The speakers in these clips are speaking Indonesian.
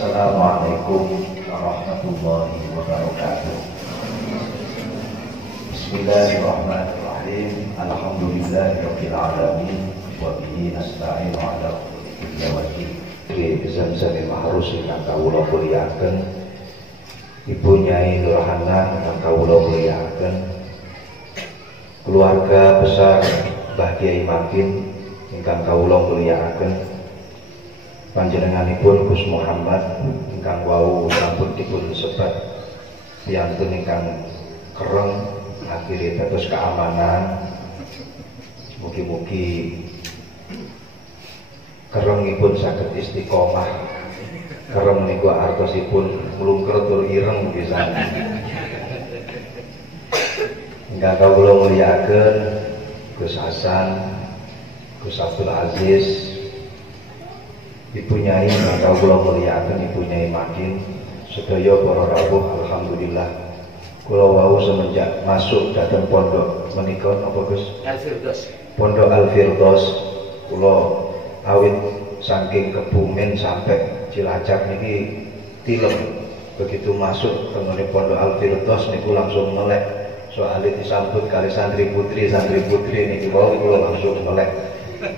Assalamualaikum warahmatullahi wabarakatuh. Bismillahirrahmanirrahim. Alhamdulillahirabbil alamin wa bihi nasta'inu ala umuri waddin. Zamzam mahrus ingkang kawula mulyakaken, Ibu Nyai Nurhana ingkang kawula mulyakaken, keluarga besar Mbah Kiai Makin ingkang kawula mulyakaken, panjenenganipun Gus Muhammad ingkang wau sampun dipun sebat piyantun ingkang kereng akhire dados keamanan. Mugi-mugi kerengipun saged istiqomah. Kereng niku artosipun mlungker tur ireng pisan. Ingkang kawula mulyakaken Gus Hasan, Gus Abdul Aziz, Ibu Nyai ingkang kawula mulyakaken Ibu Nyai Makin, sedaya para rawuh, alhamdulillah kula wau semenjak masuk dhateng pondok menika napa Gus? Al-Firdaus. Pondok Al-Firdaus kula awit saking Kebumen sampai Cilacap niki tilem. Begitu masuk tengene pondok Al-Firdaus niku langsung melek. Soalnya disambut kali santri putri niki wau kula langsung melek.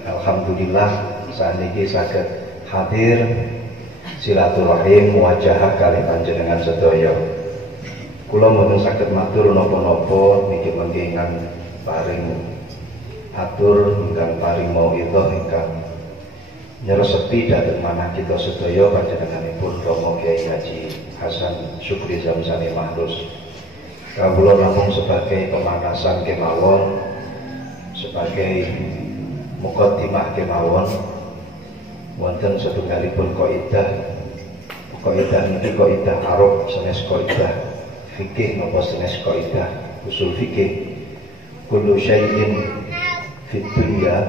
Alhamdulillah saniki saged hadir silaturahim muwajahah kali panjenengan sedaya. Kula mboten saged matur napa-napa niki mengke ingkang paring atur ingkang paring mauidhah ingkang nyreseti dhateng manah kita sedaya panjenenganipun Rama Kyai Haji Hasan Syukri Zamzami Mahrus. Kawula namung sebagai pemanasan kemawon, sebagai muqaddimah kemawon. Wonten setunggalipun kaidah niki kaidah arab sanes kaidah fikih napa sanes kaidah usul fikih. Kullu syai'in fid dunya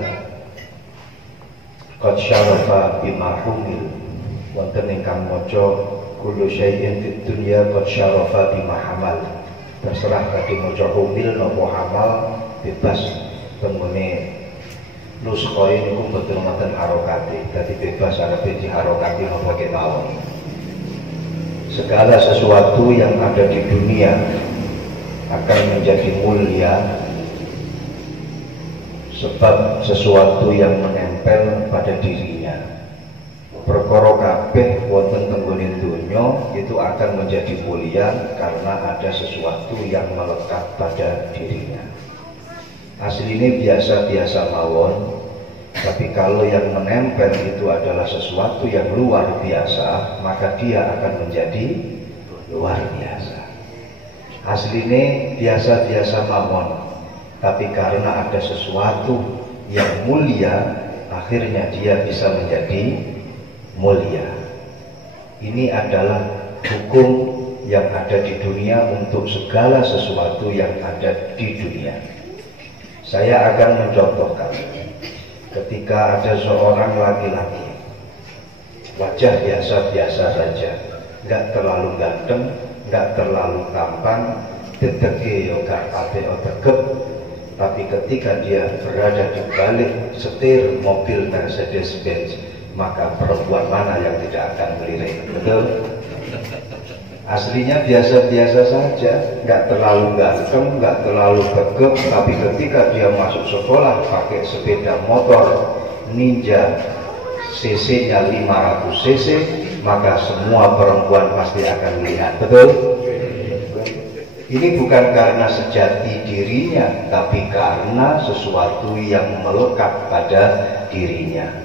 qad syarafa bima humil. Wonten ingkang maca kullu syai'in fid dunya qad syarafa bima hamal. Terserah kadhe maca humil napa hamal bebas tengene nuskoi niku betul mboten harokati, dadi bebas arepe diharokati napa kemawon. Segala sesuatu yang ada di dunia akan menjadi mulia sebab sesuatu yang menempel pada dirinya. Perkara kabeh wonten tenggone donya itu akan menjadi mulia karena ada sesuatu yang melekat pada dirinya. Aslinya biasa-biasa mawon, tapi kalau yang menempel itu adalah sesuatu yang luar biasa, maka dia akan menjadi luar biasa. Aslinya biasa-biasa mawon, tapi karena ada sesuatu yang mulia, akhirnya dia bisa menjadi mulia. Ini adalah hukum yang ada di dunia untuk segala sesuatu yang ada di dunia. Saya akan mencontohkan. Ketika ada seorang laki-laki, wajah biasa-biasa saja, nggak terlalu ganteng, nggak terlalu tampan, dedeke yo gak ate otegep, tapi ketika dia berada di balik setir mobil Mercedes-Benz, maka perempuan mana yang tidak akan melirik, betul? Aslinya biasa-biasa saja, nggak terlalu ganteng, nggak terlalu tegap, tapi ketika dia masuk sekolah pakai sepeda motor Ninja cc-nya 500 cc, maka semua perempuan pasti akan melihat, betul? Ini bukan karena sejati dirinya, tapi karena sesuatu yang melekat pada dirinya.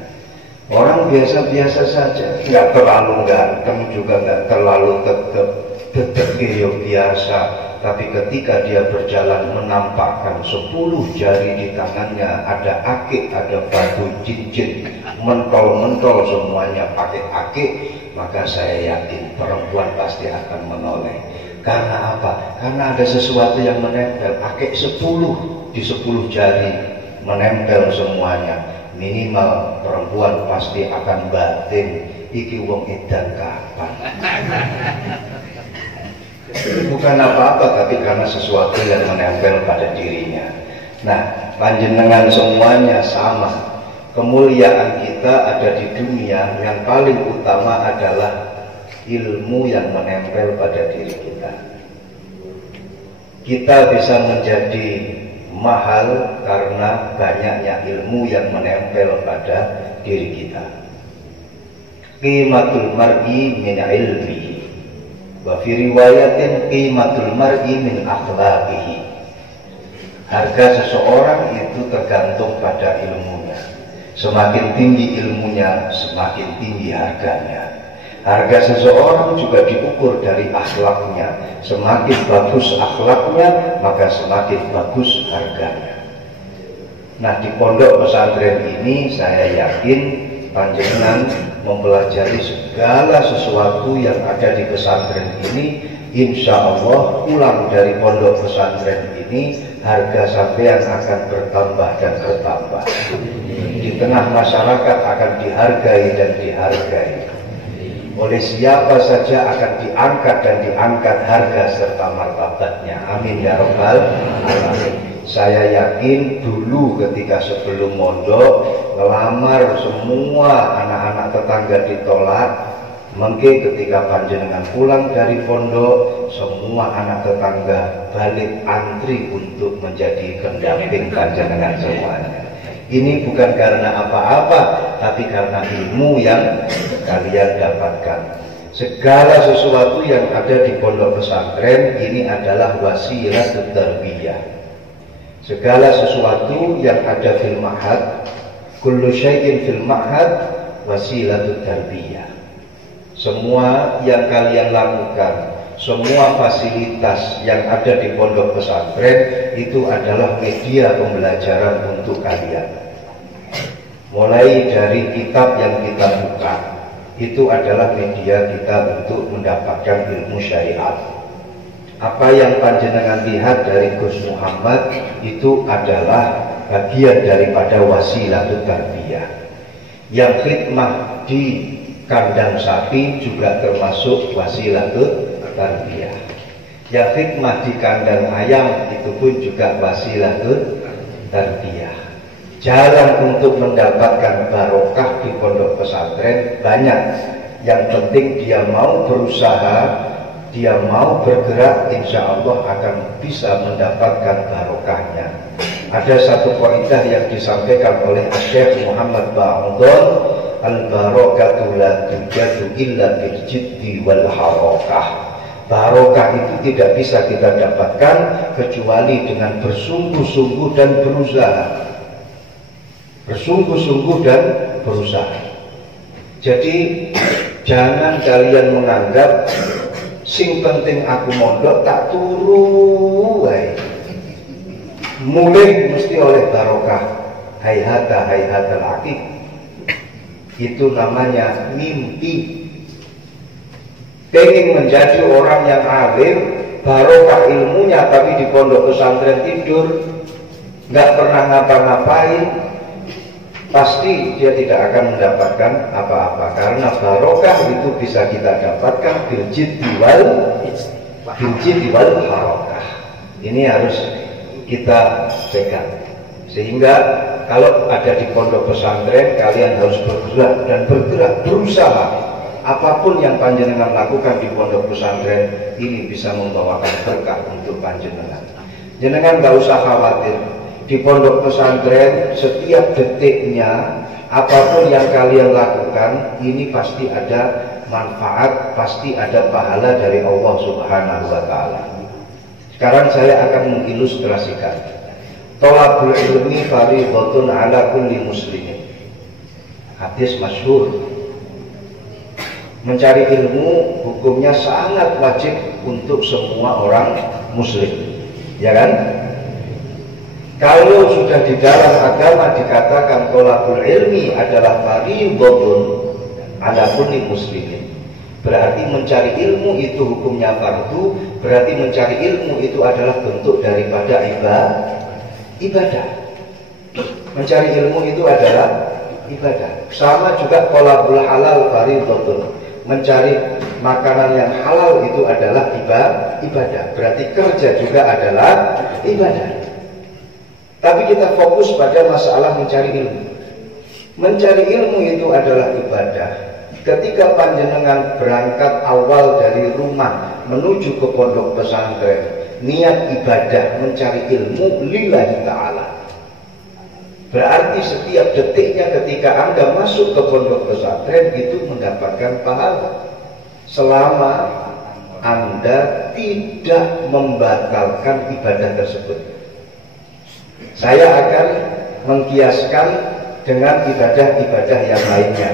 Orang biasa-biasa saja, nggak terlalu ganteng juga nggak terlalu tegap, dedeke biasa, tapi ketika dia berjalan menampakkan 10 jari di tangannya, ada akik, ada batu cincin, mentol-mentol semuanya pakai akik, maka saya yakin perempuan pasti akan menoleh. Karena apa? Karena ada sesuatu yang menempel, akik 10 di 10 jari menempel semuanya. Minimal perempuan pasti akan batin, iki wong edan kapan. Bukan apa-apa, tapi karena sesuatu yang menempel pada dirinya. Nah, panjenengan semuanya sama. Kemuliaan kita ada di dunia, yang paling utama adalah ilmu yang menempel pada diri kita. Kita bisa menjadi mahal karena banyaknya ilmu yang menempel pada diri kita. Qimatul mar'i min ilmihi wa fi riwayatin qimatul mar'i min akhlaqihi. Harga seseorang itu tergantung pada ilmunya. Semakin tinggi ilmunya, semakin tinggi harganya. Harga seseorang juga diukur dari akhlaknya. Semakin bagus akhlaknya, maka semakin bagus harganya. Nah, di pondok pesantren ini saya yakin panjenengan mempelajari segala sesuatu yang ada di pesantren ini. Insya Allah pulang dari pondok pesantren ini harga sampean akan bertambah dan bertambah. Di tengah masyarakat akan dihargai dan dihargai. Oleh siapa saja akan diangkat dan diangkat harga serta martabatnya. Amin ya rabbal alamin. Saya yakin dulu ketika sebelum mondok ngelamar semua anak-anak tetangga ditolak. Mungkin ketika panjenengan pulang dari pondok, semua anak tetangga balik antri untuk menjadi pendamping panjenengan semuanya. Ini bukan karena apa-apa, tapi karena ilmu yang kalian dapatkan. Segala sesuatu yang ada di pondok pesantren ini adalah wasilah tarbiyah. Segala sesuatu yang ada fil ma'had, kullu syai'in fil ma'had wasilah tarbiyah. Semua yang kalian lakukan, semua fasilitas yang ada di pondok pesantren itu adalah media pembelajaran untuk kalian. Mulai dari kitab yang kita buka, itu adalah media kita untuk mendapatkan ilmu syariat. Apa yang panjenengan lihat dari Gus Muhammad itu adalah bagian daripada wasilah tarbiyah. Yang khidmah di kandang sapi juga termasuk wasilah tarbiyah. Yang khidmah di kandang ayam itu pun juga wasilah tarbiyah. Jalan untuk mendapatkan barokah di pondok pesantren banyak. Yang penting dia mau berusaha, dia mau bergerak, insya Allah akan bisa mendapatkan barokahnya. Ada satu kaidah yang disampaikan oleh Syekh Muhammad Ba'udhan, al-barakatu la tujadu illa bil jiddi wal harakah. Barokah itu tidak bisa kita dapatkan kecuali dengan bersungguh-sungguh dan berusaha. Bersungguh-sungguh dan berusaha. Jadi jangan kalian menganggap sing penting aku mondok tak turu wae. Mulai mesti oleh barokah. Hayhata hayhatal aqiq. Itu namanya mimpi. Pengen menjadi orang yang alim, barokah ilmunya, tapi di pondok pesantren tidur, nggak pernah ngapa-ngapain, pasti dia tidak akan mendapatkan apa-apa. Karena barokah itu bisa kita dapatkan biljiddi wal harakah. Ini harus kita pegang. Sehingga kalau ada di pondok pesantren, kalian harus bergerak dan bergerak, berusaha. Apapun yang panjenengan lakukan di pondok pesantren ini bisa membawakan berkah untuk panjenengan. Jenengan nggak usah khawatir. Di pondok pesantren setiap detiknya apapun yang kalian lakukan ini pasti ada manfaat, pasti ada pahala dari Allah Subhanahu wa taala. Sekarang saya akan mengilustrasikan. Thalabul ilmi fardhatun ala kulli muslimin. Hadis masyhur. Mencari ilmu hukumnya sangat wajib untuk semua orang muslim. Ya kan? Kalau sudah di dalam agama dikatakan thalabul ilmi adalah fardhatun ala kulli muslimin, berarti mencari ilmu itu hukumnya fardu, berarti mencari ilmu itu adalah bentuk daripada ibadah. Mencari ilmu itu adalah ibadah. Sama juga thalabul halal fardhatun. Mencari makanan yang halal itu adalah ibadah. Berarti kerja juga adalah ibadah. Tapi kita fokus pada masalah mencari ilmu. Mencari ilmu itu adalah ibadah. ketika panjenengan berangkat awal dari rumah menuju ke pondok pesantren, niat ibadah mencari ilmu lillahi ta'ala, berarti setiap detiknya ketika Anda masuk ke pondok pesantren itu mendapatkan pahala, selama Anda tidak membatalkan ibadah tersebut. Saya akan mengkiaskan dengan ibadah-ibadah yang lainnya.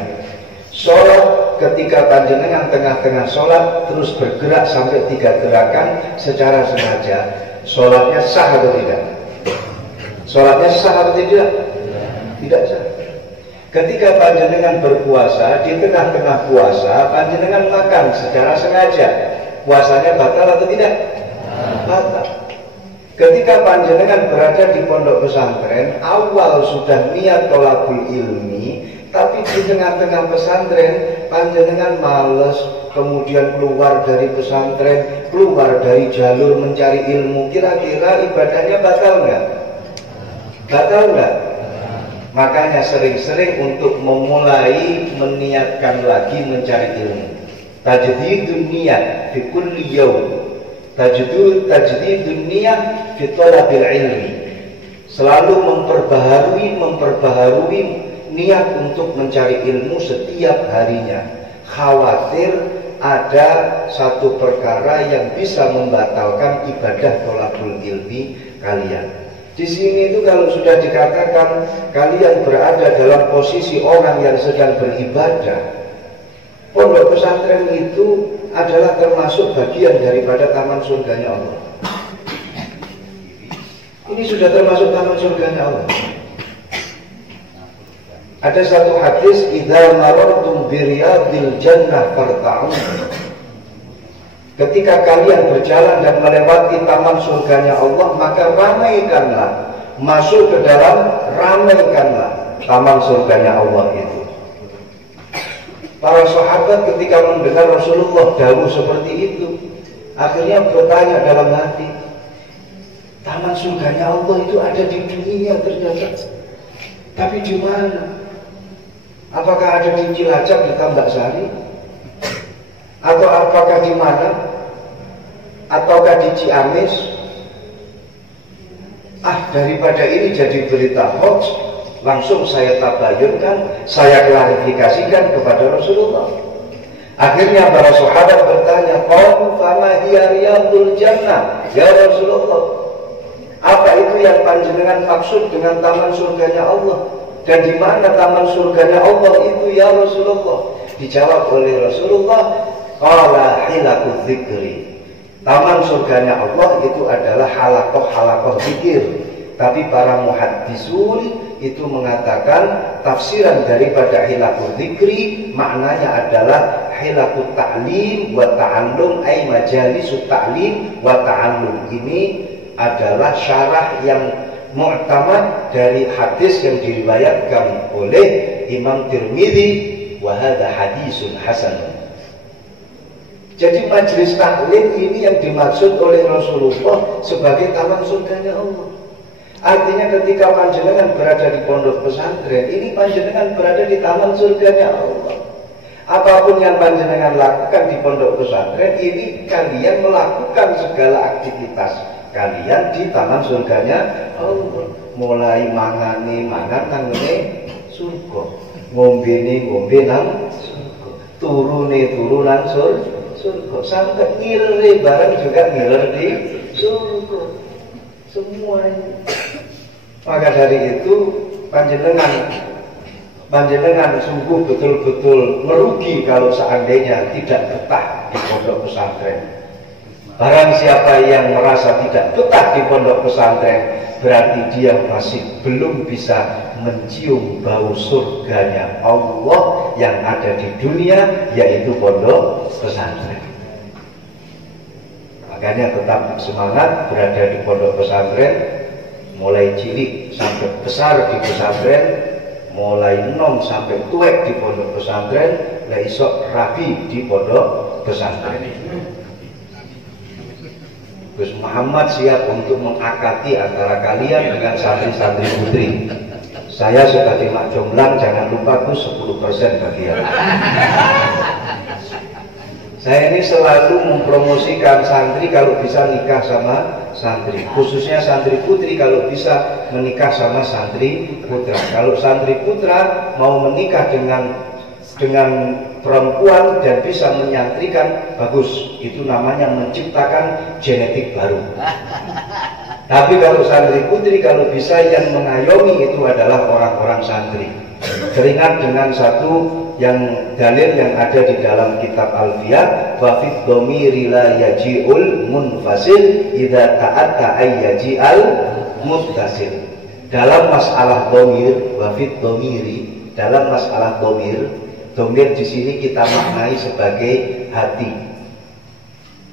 Sholat, ketika panjenengan tengah-tengah sholat terus bergerak sampai 3 gerakan secara sengaja, sholatnya sah atau tidak? Sholatnya sah atau tidak? Tidak sah. Ketika panjenengan berpuasa, di tengah-tengah puasa panjenengan makan secara sengaja, puasanya batal atau tidak? Batal. Ketika panjenengan berada di pondok pesantren, awal sudah niat thalabul ilmi, tapi di tengah-tengah pesantren panjenengan males, kemudian keluar dari pesantren, keluar dari jalur mencari ilmu, kira-kira ibadahnya batal nggak? Batal nggak? Makanya sering-sering untuk memulai meniatkan lagi mencari ilmu. Tajdidun niyat fi kulli yaum. Tajdidun niyat fi thalabil ilmi. Selalu memperbaharui niat untuk mencari ilmu setiap harinya. Khawatir ada satu perkara yang bisa membatalkan ibadah thalabul ilmi kalian. Di sini itu kalau sudah dikatakan kalian berada dalam posisi orang yang sedang beribadah, pondok pesantren itu adalah termasuk bagian daripada taman surganya Allah. Ini sudah termasuk taman surganya Allah. Ada satu hadis, idza marartum biriyadil jannah farta'un. Ketika kalian berjalan dan melewati taman surganya Allah, maka ramaikanlah, masuk ke dalam, ramaikanlah taman surganya Allah itu. Para sahabat ketika mendengar Rasulullah dawuh seperti itu, akhirnya bertanya dalam hati, taman surganya Allah itu ada di dunia ternyata, tapi di mana? Apakah ada di Cilacap, di Tambak Sari? Atau apakah di mana? Ataukah di Ciamis? Daripada ini jadi berita hoax, langsung saya tabayunkan, saya klarifikasikan kepada Rasulullah. Akhirnya para sahabat bertanya, qalu fama hiya riyadul jannah ya Rasulullah, apa itu yang panjenengan maksud dengan taman surganya Allah, dan di mana taman surganya Allah itu ya Rasulullah? Dijawab oleh Rasulullah, qala hilaquz dzikri. Taman surganya Allah itu adalah halakoh-halakoh zikir. Tapi para muhaddisun itu mengatakan tafsiran daripada hilaquz dzikri maknanya adalah hilaqut ta'lim wa ta'allum, ay majalisut ta'lim wa ta'allum. Ini adalah syarah yang mu'tamad dari hadis yang diriwayatkan oleh Imam Tirmidzi, wa hadza hadisun hasan. Jadi majelis taklim ini yang dimaksud oleh Rasulullah sebagai taman surganya Allah. Artinya ketika panjenengan berada di pondok pesantren, ini panjenengan berada di taman surganya Allah. Apapun yang panjenengan lakukan di pondok pesantren, ini kalian melakukan segala aktivitas kalian di taman surganya Allah. Mulai mangan tangene surga, ngombe nang surga, turunan surga, sampai ngiler barang juga ngiler di surga semuanya. Maka dari itu panjenengan sungguh betul-betul merugi kalau seandainya tidak betah di pondok pesantren. Barang siapa yang merasa tidak betah di pondok pesantren, berarti dia masih belum bisa mencium bau surganya Allah yang ada di dunia, yaitu pondok pesantren. Makanya tetap semangat berada di pondok pesantren, mulai cilik sampai besar di pesantren, mulai nom sampai tuwek di pondok pesantren, lah isok rabi di pondok pesantren. Gus Muhammad siap untuk mengakati antara kalian dengan santri-santri putri. Saya sebagai mak jomblang, jangan lupa Gus 10% 10% bagian. Saya ini selalu mempromosikan santri kalau bisa nikah sama santri, khususnya santri putri kalau bisa menikah sama santri putra. Kalau santri putra mau menikah dengan perempuan dan bisa menyantrikan, bagus, itu namanya menciptakan genetik baru. Tapi kalau santri putri kalau bisa yang mengayomi itu adalah orang-orang santri. Teringat dengan satu yang dalil yang ada di dalam kitab Alfiyah, wa fid dhamiri la yaji'ul munfasil idza ta'atta ay yaji'al muttasil. Dalam masalah dhamir, wa fid dhamiri, dalam masalah dhamir di sini kita maknai sebagai hati.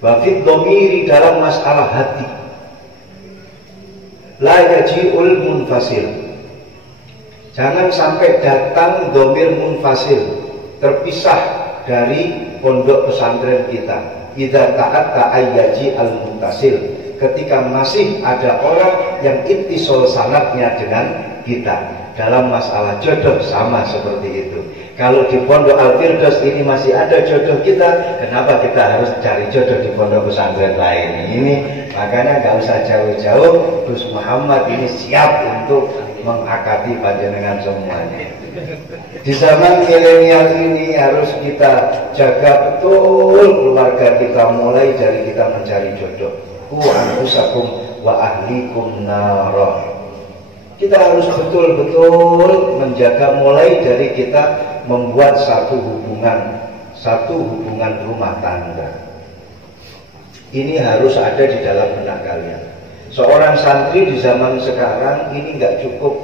Wa fid dhamiri, dalam masalah hati, la yaji'ul munfasil, jangan sampai datang dhamir munfasil, terpisah dari pondok pesantren kita. Idza ta'atta ayyaji al-muttasil, ketika masih ada orang yang ittisal sanadnya dengan kita. Dalam masalah jodoh sama seperti itu. Kalau di pondok Al-Firdaus ini masih ada jodoh kita, kenapa kita harus cari jodoh di pondok pesantren lain? Ini makanya nggak usah jauh-jauh, Gus Muhammad ini siap untuk mengakati panjenengan semuanya. Di zaman milenial ini harus kita jaga betul keluarga kita, mulai dari kita mencari jodoh. Qu anfusakum wa ahlikum nara. Kita harus betul-betul menjaga, mulai dari kita membuat satu hubungan rumah tangga. Ini harus ada di dalam benak kalian. Seorang santri di zaman sekarang ini nggak cukup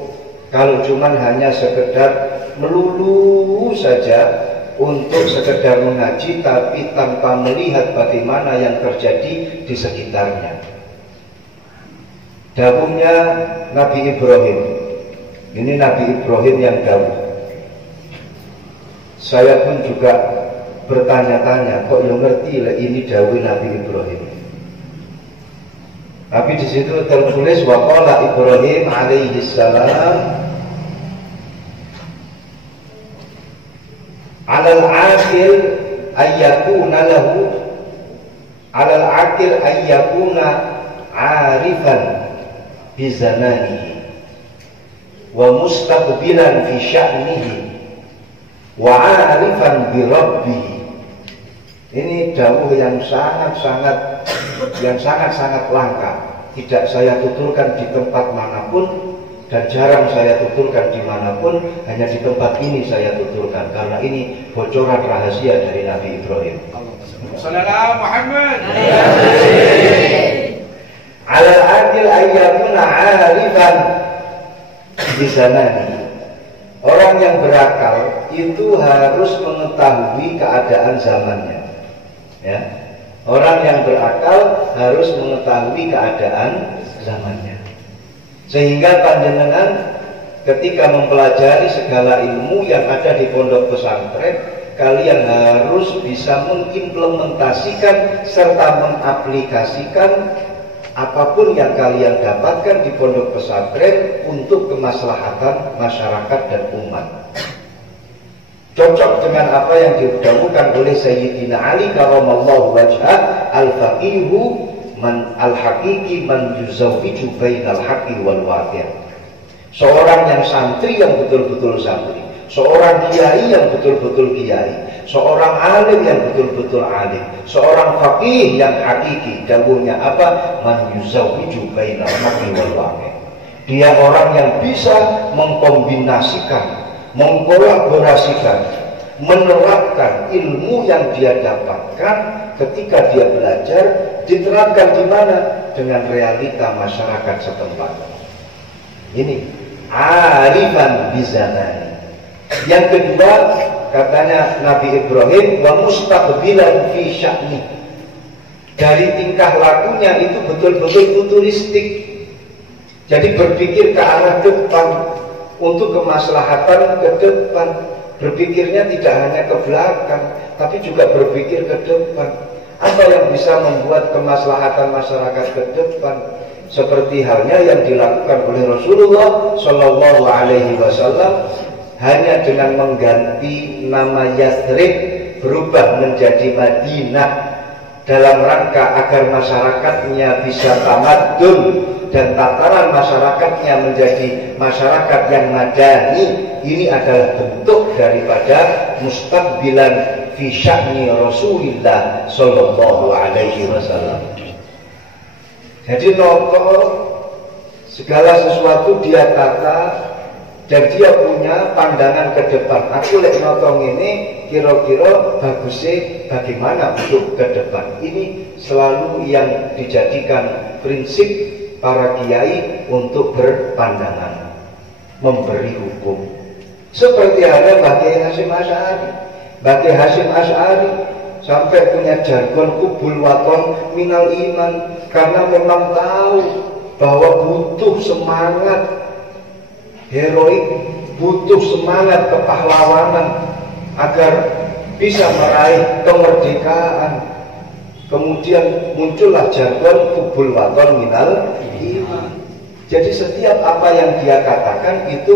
kalau cuman hanya sekedar melulu saja untuk sekedar mengaji, tapi tanpa melihat bagaimana yang terjadi di sekitarnya. Dawuhnya Nabi Ibrahim, ini Nabi Ibrahim yang dawuh. Saya pun juga bertanya-tanya, kok yang ngerti lah ini dawuh Nabi Ibrahim. Tapi di situ tertulis waqala Ibrahim alaihi salam alal akil ayyakuna lahu alal akil ayyakuna arifan bizamanihi wa mustaqbilan fi sya'nihi wa arifan bi rabbih. Ini dawuh yang sangat-sangat langka. Tidak saya tuturkan di tempat manapun dan jarang saya tuturkan di manapun, hanya di tempat ini saya tuturkan karena ini bocoran rahasia dari Nabi Ibrahim. Sallallahu Muhammad. Al-adil ayyakuna arifan bisanani. Orang yang berakal itu harus mengetahui keadaan zamannya. Ya. Orang yang berakal harus mengetahui keadaan zamannya. Sehingga panjenengan ketika mempelajari segala ilmu yang ada di pondok pesantren, kalian harus bisa mengimplementasikan serta mengaplikasikan apapun yang kalian dapatkan di pondok pesantren untuk kemaslahatan masyarakat dan umat. Cocok dengan apa yang didahulukan oleh Sayyidina Ali karramallahu wajhah, al-faqihu man al-haqiqi man yuzawwiju bainal haqqi wal waqi'. Seorang yang santri yang betul-betul santri, seorang kiai yang betul-betul kiai, seorang alim yang betul-betul alim, seorang faqih yang hakiki. Dawuhnya apa? Man yuzawwiju bainal haqqi wal waqi'. Dia orang yang bisa mengkombinasikan, mengkolaborasikan, menerapkan ilmu yang dia dapatkan ketika dia belajar, diterapkan di mana? Dengan realita masyarakat setempat. Ini arifan bizamani. Yang kedua, katanya Nabi Ibrahim, wa mustaqbilan fi sya'ni. Dari tingkah lakunya itu betul-betul futuristik. Jadi berpikir ke arah depan, untuk kemaslahatan ke depan. Berpikirnya tidak hanya ke belakang, tapi juga berpikir ke depan. Apa yang bisa membuat kemaslahatan masyarakat ke depan? Seperti halnya yang dilakukan oleh Rasulullah Shallallahu Alaihi Wasallam hanya dengan mengganti nama Yathrib berubah menjadi Madinah dalam rangka agar masyarakatnya bisa tamadun dan tataran masyarakatnya menjadi masyarakat yang madani. Ini adalah bentuk daripada mustaqbilan fi sya'ni Rasulillah sallallahu alaihi wasallam. Jadi segala sesuatu dia tata dan dia punya pandangan ke depan. Aku lek notong ini kira-kira bagusnya bagaimana untuk ke depan. Ini selalu yang dijadikan prinsip para kiai untuk berpandangan, memberi hukum. Seperti ada Bagi Hasyim Asy'ari. Bagi Hasyim Asy'ari sampai punya jargon kubul waton minal iman, karena memang tahu bahwa butuh semangat heroik, butuh semangat kepahlawanan agar bisa meraih kemerdekaan. Kemudian muncullah jargon kubul waton minal iman. Jadi setiap apa yang dia katakan itu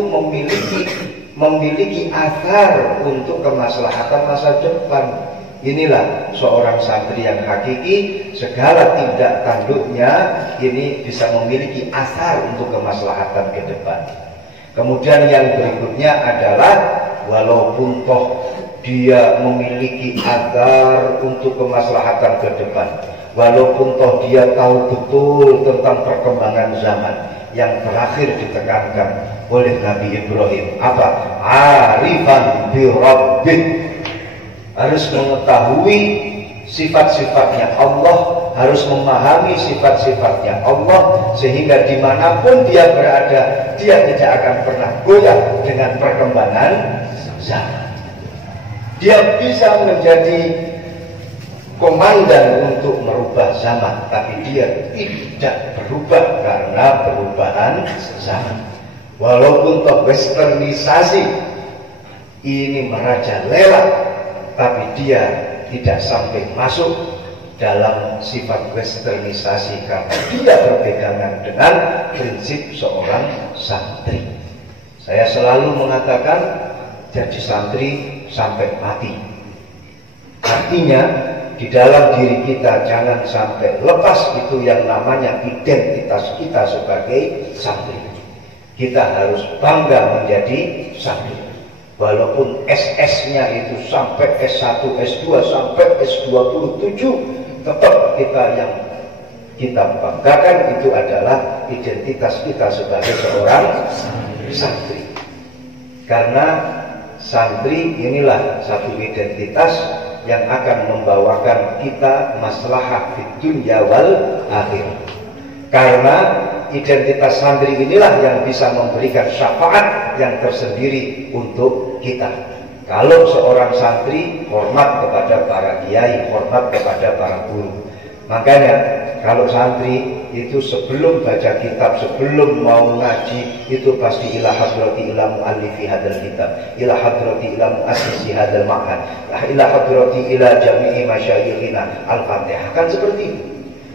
memiliki athar untuk kemaslahatan masa depan. Inilah seorang santri yang hakiki, segala tindak tanduknya ini bisa memiliki athar untuk kemaslahatan ke depan. Kemudian yang berikutnya adalah walaupun toh dia memiliki athar untuk kemaslahatan ke depan, walaupun toh dia tahu betul tentang perkembangan zaman, yang terakhir ditekankan oleh Nabi Ibrahim apa? Arifan bi rabbih, harus mengetahui sifat-sifatnya Allah, harus memahami sifat-sifatnya Allah, sehingga dimanapun dia berada, dia tidak akan pernah goyah dengan perkembangan zaman. Dia bisa menjadi komandan untuk merubah zaman, tapi dia tidak berubah karena perubahan zaman. Walaupun toh westernisasi ini merajalela, tapi dia tidak sampai masuk dalam sifat westernisasi karena dia berpegangan dengan prinsip seorang santri. Saya selalu mengatakan jadi santri sampai mati. Artinya di dalam diri kita jangan sampai lepas itu yang namanya identitas kita sebagai santri. Kita harus bangga menjadi santri. Walaupun SS-nya itu sampai S1, S2, sampai S27, tetap kita yang kita banggakan itu adalah identitas kita sebagai seorang santri. Karena santri inilah satu identitas yang akan membawakan kita maslahah fid dunya wal akhir. Karena identitas santri inilah yang bisa memberikan syafaat yang tersendiri untuk kita. Kalau seorang santri hormat kepada para kiai, hormat kepada para guru. Makanya kalau santri itu sebelum baca kitab, sebelum mau ngaji, itu pasti ila hadrati ila muallifi hadal kitab, ila hadrati ila muassisi hadal ma'had, ila hadrati ila jami'i masyayikhina al-fatihah. Kan seperti itu.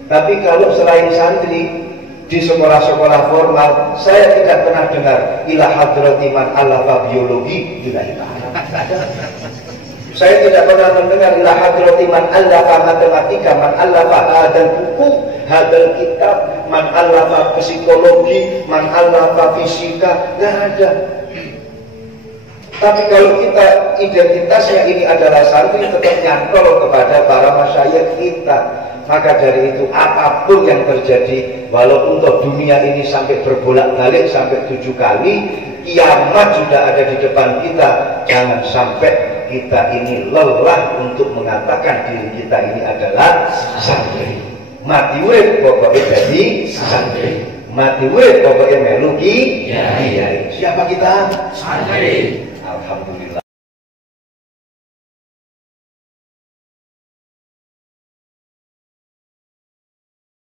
Tapi kalau selain santri di sekolah-sekolah formal, saya tidak pernah dengar ila hadrati man allafa biologi, tidak ada. Saya tidak pernah mendengar ila hadrati man allafa matematika, man allafa hadal buku, hadal kitab, man allafa psikologi, man allafa fisika, tidak ada. Tapi kalau kita identitasnya ini adalah santri, tetap nyantol kepada para masyayikh kita. Maka dari itu apapun yang terjadi, walaupun toh dunia ini sampai berbolak-balik sampai 7 kali, kiamat sudah ada di depan kita, jangan sampai kita ini lelah untuk mengatakan diri kita ini adalah santri. Mati urip pokoknya jadi santri, mati urip pokoknya melu kiai. Siapa kita? Santri. Alhamdulillah.